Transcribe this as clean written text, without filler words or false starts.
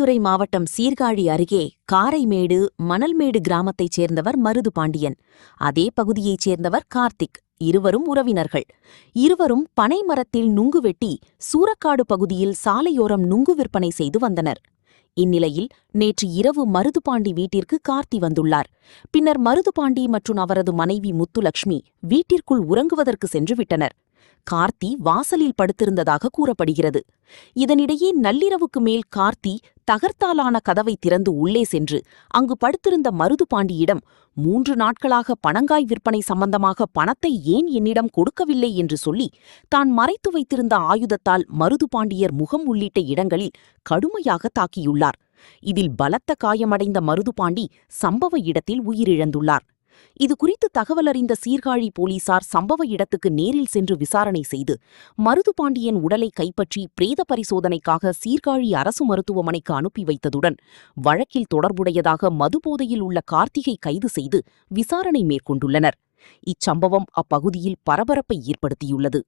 மயிலாடுதுறை மாவட்டம் சீர்காழி அருகே காரைமேடு மணல்மேடு கிராமத்தைச் சேர்ந்தவர் மருது பாண்டியன். அதே பகுதியைச் சேர்ந்தவர் கார்த்திக். இருவரும் உறவினர்கள். இருவரும் பனை மரத்தில் நுங்கு வெட்டி சூரக்காடு பகுதியில் சாலையோரம் நுங்கு விற்பனை செய்து வந்தனர். இந்நிலையில் நேற்று இரவு மருதுபாண்டி வீட்டிற்கு கார்த்தி வந்துள்ளார். பின்னர் மருதுபாண்டி மற்றும் அவரது மனைவி முத்துலட்சுமி வீட்டிற்குள் உறங்குவதற்கு சென்று விட்டனர். கார்த்தி வாசலில் படுத்திருந்ததாக கூறப்படுகிறது. இதனிடையே நள்ளிரவுக்கு மேல் கார்த்தி தகர்த்தாலான கதவை திறந்து உள்ளே சென்று அங்கு படுத்திருந்த மருதுபாண்டியிடம் 3 நாட்களாக பனங்காய் விற்பனை சம்பந்தமாக பணத்தை ஏன் என்னிடம் கொடுக்கவில்லை என்று சொல்லி தான் மறைத்து வைத்திருந்த ஆயுதத்தால் மருதுபாண்டியர் முகம் உள்ளிட்ட இடங்களில் கடுமையாக தாக்கியுள்ளார். இதில் பலத்த காயமடைந்த மருதுபாண்டி சம்பவ இடத்தில் உயிரிழந்துள்ளார். இதுகுறித்து தகவலறிந்த சீர்காழி போலீசார் சம்பவ இடத்துக்கு நேரில் சென்று விசாரணை செய்து மருதுபாண்டியன் உடலை கைப்பற்றி பிரேத பரிசோதனைக்காக சீர்காழி அரசு மருத்துவமனைக்கு அனுப்பி வைத்ததுடன் வழக்கில் தொடர்புடையதாக மதுபோதையில் உள்ள கார்த்திகை கைது செய்து விசாரணை மேற்கொண்டுள்ளனர். இச்சம்பவம் அப்பகுதியில் பரபரப்பை ஏற்படுத்தியுள்ளது.